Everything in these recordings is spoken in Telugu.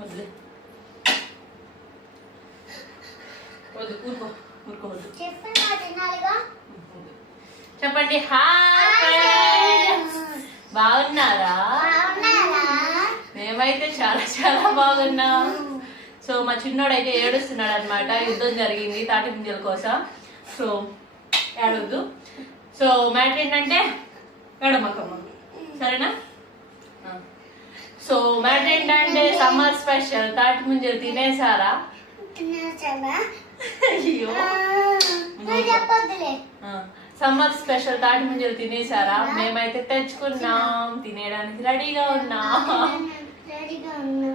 వద్దులే. వద్దు వద్దు. చెప్పండి. హాయ్ బాగున్నారా? మేమైతే చాలా చాలా బాగున్నాం. సో మా చిన్నోడు అయితే ఏడుస్తున్నాడు అనమాట యుద్ధం జరిగింది తాటి ముంజల కోసం. సో ఏడవద్దు సో మ్యాటర్ ఏంటంటే ఏడమ్మకమ్మ సరేనా. సో మ్యాటర్ ఏంటంటే సమ్మర్ స్పెషల్ తాటి ముంజలు తినేసారా అయ్యో. సమ్మర్ స్పెషల్ తాటి ముంజలు తినేసారా మేమైతే తెచ్చుకున్నాం తినేయడానికి రెడీగా ఉన్నాం రెడీగా ఉన్నా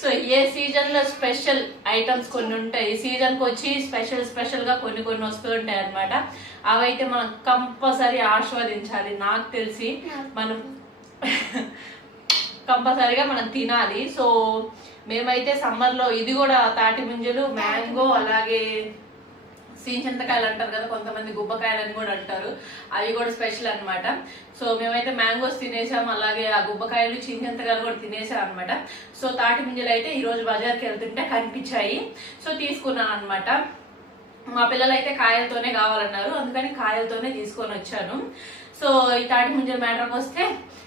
సో ఏ సీజన్లో స్పెషల్ ఐటమ్స్ కొన్ని ఉంటాయి? ఈ సీజన్కి వచ్చి స్పెషల్ స్పెషల్గా కొన్ని కొన్ని వస్తూ ఉంటాయి అనమాట అవైతే మనం కంపల్సరీ ఆస్వాదించాలి. నాకు తెలిసి మనం కంపల్సరీగా మనం తినాలి. సో మేమైతే సమ్మర్లో ఇది కూడా తాటి ముంజలు మ్యాంగో అలాగే సీంచింతకాయలు అంటారు కదా కొంతమంది గుబ్బకాయలు అని కూడా అంటారు. అవి కూడా స్పెషల్ అనమాట సో మేమైతే మ్యాంగోస్ తినేసాం అలాగే ఆ గుబ్బకాయలు చింతకాయలు కూడా తినేసాం అనమాట సో తాటి ముంజలు అయితే ఈ రోజు బజార్కి వెళ్తుంటే కనిపించాయి. సో తీసుకున్నాను అనమాట మా పిల్లలు అయితే కాయలతోనే కావాలన్నారు అందుకని కాయలతోనే తీసుకొని వచ్చాను. సో ఈ తాటి ముంజల మ్యాటర్కి వస్తే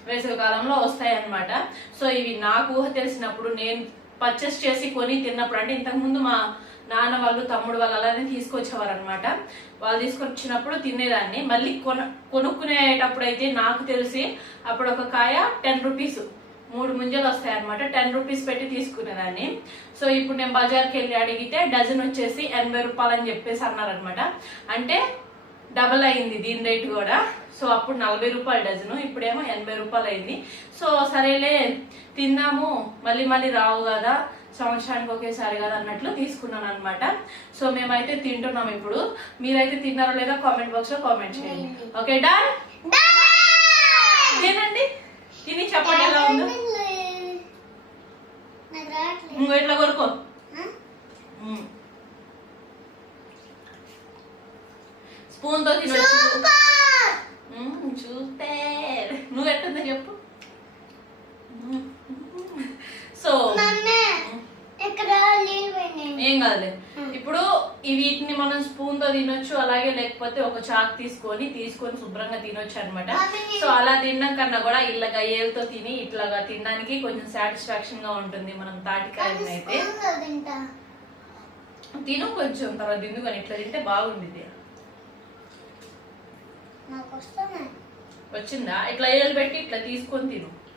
వేసవి కాలంలో వస్తాయి అనమాట సో ఇవి నాకు ఊహ తెలిసినప్పుడు నేను పర్చేస్ చేసి కొని తిన్నప్పుడు అంటే ఇంతకుముందు మా నాన్న వాళ్ళు తమ్ముడు వాళ్ళు అలానే తీసుకొచ్చేవారు అనమాట వాళ్ళు తీసుకొచ్చినప్పుడు తినేదాన్ని. మళ్ళీ కొన కొనుక్కునేటప్పుడు అయితే నాకు తెలిసి అప్పుడు ఒక కాయ టెన్ రూపీస్. మూడు ముంజలు వస్తాయన్నమాట. టెన్ రూపీస్ పెట్టి తీసుకునేదాన్ని. సో ఇప్పుడు నేను బజార్కి వెళ్ళి అడిగితే డజన్ వచ్చేసి ఎనభై రూపాయలు అని చెప్పేసి అన్నారనమాట అంటే డబల్ అయింది దీని రేట్ కూడా. సో అప్పుడు నలభై రూపాయలు డజను. ఇప్పుడేమో ఎనభై రూపాయలు అయింది సో సరేలే తిన్నాము. మళ్ళీ మళ్ళీ రావు కదా. సంవత్సరానికి ఒకేసారి కదా అన్నట్లు తీసుకున్నాను అనమాట సో మేమైతే తింటున్నాం ఇప్పుడు. మీరైతే తిన్నారో లేదా కామెంట్ బాక్స్లో కామెంట్ చేయండి. Okay done? తినండి. తిని చెప్పండి ఎలా ఉందో? నువ్వు ఎట్లా కొరుకో. స్పూన్తో తినొచ్చు చూస్తే నువ్వు ఎట్టుందో చెప్పు. సో ఏం కాదులే. ఇప్పుడు ఈ వీటిని మనం స్పూన్తో తినొచ్చు అలాగే లేకపోతే ఒక చాక్ తీసుకొని తీసుకొని శుభ్రంగా తినొచ్చు అనమాట సో అలా తినడం కన్నా కూడా ఇలాగా ఏళ్ళతో తిని ఇట్లాగా తినడానికి కొంచెం సాటిస్ఫాక్షన్గా ఉంటుంది మనం తాటికాయలను అయితే. తిను కొంచెం తర్వాత తిందు కానీ ఇట్లా తింటే బాగుండిద్ది. వస్తున్నాయి. వచ్చిందా? ఇట్లా ఏళ్ళు పెట్టి ఇట్లా తీసుకొని తిను.